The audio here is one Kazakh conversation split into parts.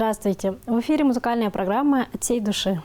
Здравствуйте! В эфире музыкальная программа «От всей души».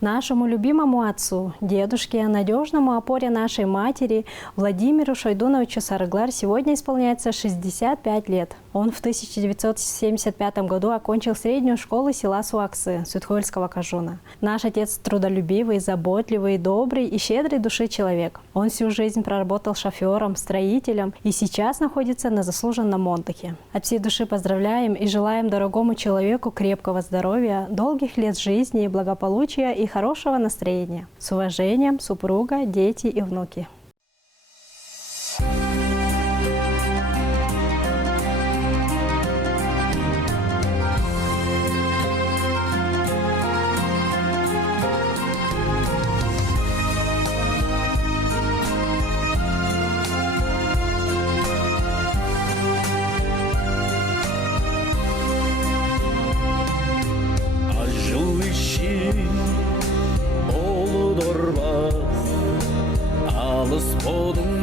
Нашему любимому отцу, дедушке, надежному опоре нашей матери Владимиру Шойдуновичу Сарыглар сегодня исполняется 65 лет. Он в 1975 году окончил среднюю школу села Суаксы, Светхольского Кажуна. Наш отец трудолюбивый, заботливый, добрый и щедрый души человек. Он всю жизнь проработал шофером, строителем и сейчас находится на заслуженном отдыхе. От всей души поздравляем и желаем дорогому человеку крепкого здоровья, долгих лет жизни, благополучия и хорошего настроения. С уважением, супруга, дети и внуки.Spodun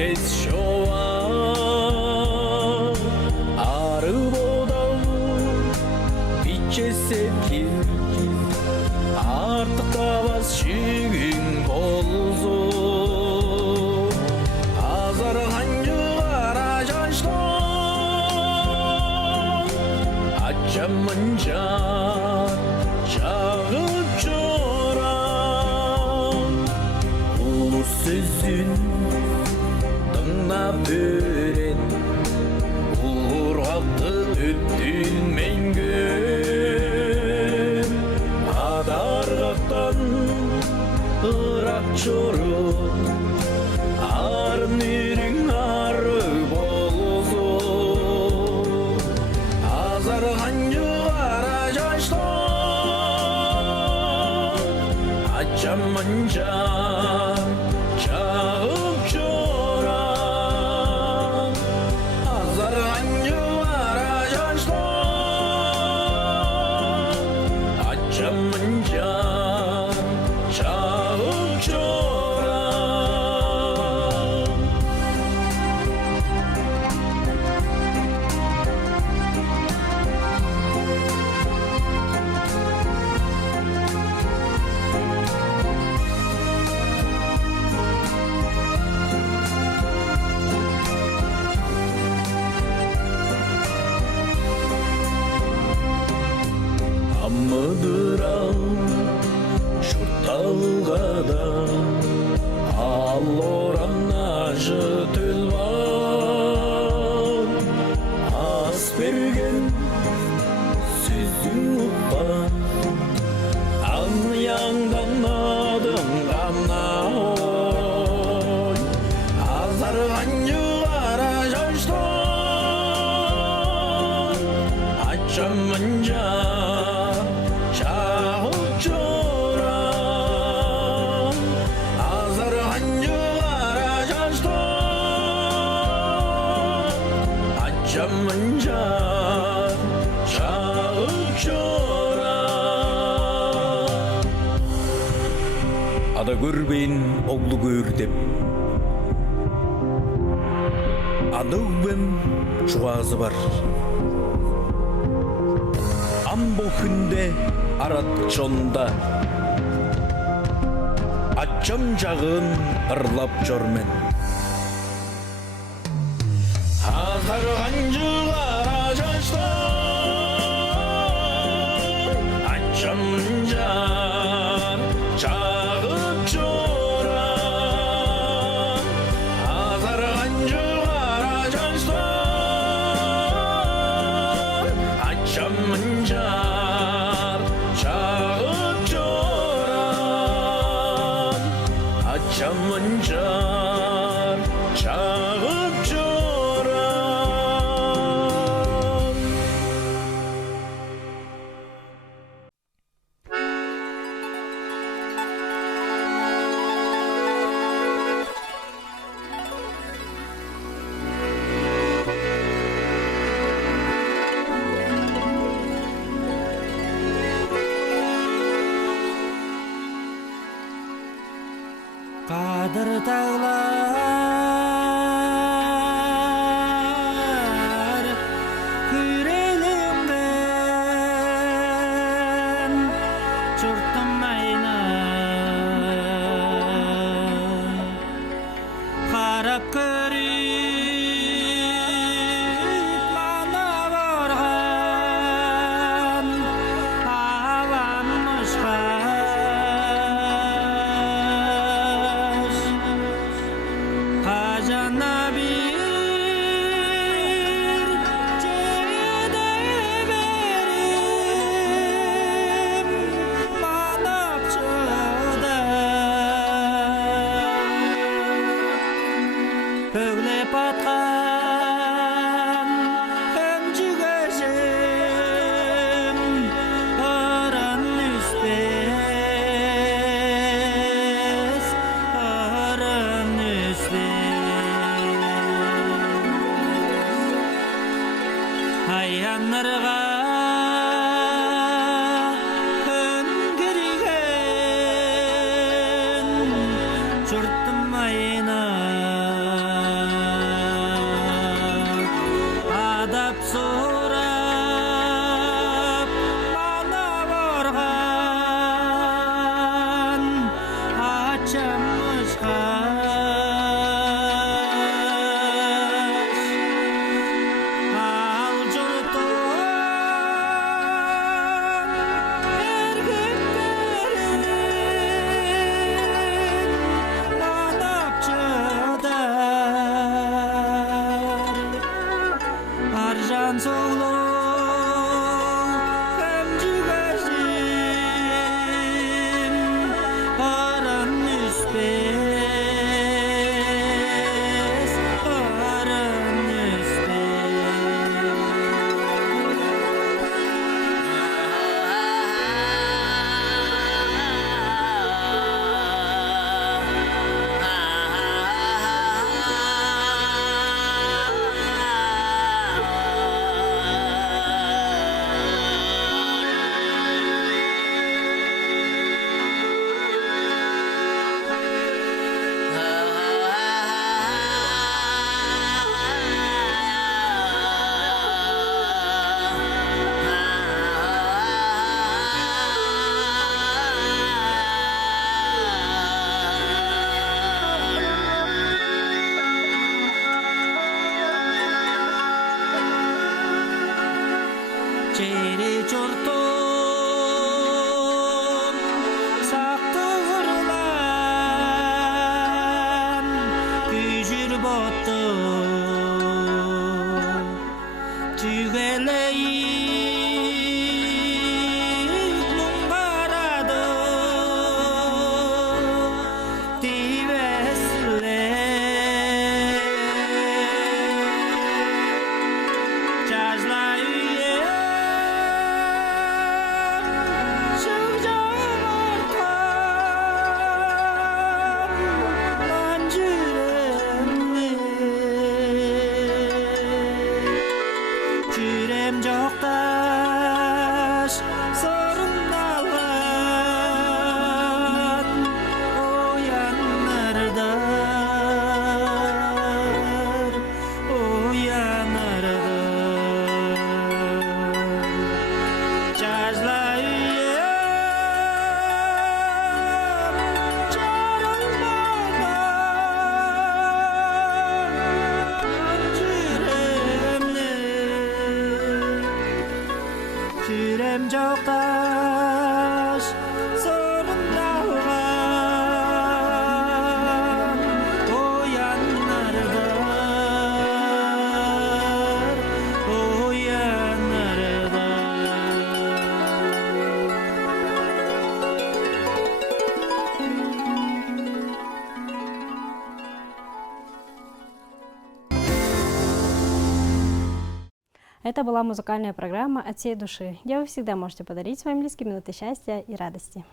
neresi şova Arı bodalı Biçe sevgi Artık avaz şügün bolzu Azar hancılara yaşlı Açamınca Çağıp çoran Bu sözün Bören Uğraktı öttün mengün Adargaktan Irak çoru Arın ürün arı boluzu Azar hancılara yaşlı Açamınca Çağıp çoran Azar hancılara yaşlı Açamınca Çağıp çoran Mıdır al şurtalgada Alloran acı tülvan As bergen sözün upan Anlayandan adım gamna oy Azar hancılara yaşlı Açamınca Çağıp çoran Azar hancılara yaşlı Açamınca Çağıp çoran Ada görbeyin oğlu gör dep Ada übem çuğazı var Ambo hünde arat çonda Açam жағын ıрлап жормен Azar hancılara yaşlı Açamınca Çağıp çoran Azar hancılara yaşlı Açamınca Çağıp çoran Açamınca Çağıp çoran жаннарға көндірген жұрттым айына адап сұрап мана барған ачамыз ал жұрттың еркектерін адап чыдар аржан соглу һәм жүгәжин арын үспес арын Çeri çortum saktığırlan gücür bottu tügeleyip mungaradı divesler Cazlayıp Жүрем жоқташ сорындалған оянардар жазлайып жарылмаған жүрем жоқташ сорындалған оянардар Это была музыкальная программа «От всей души», где вы всегда можете подарить своим близким минуты счастья и радости.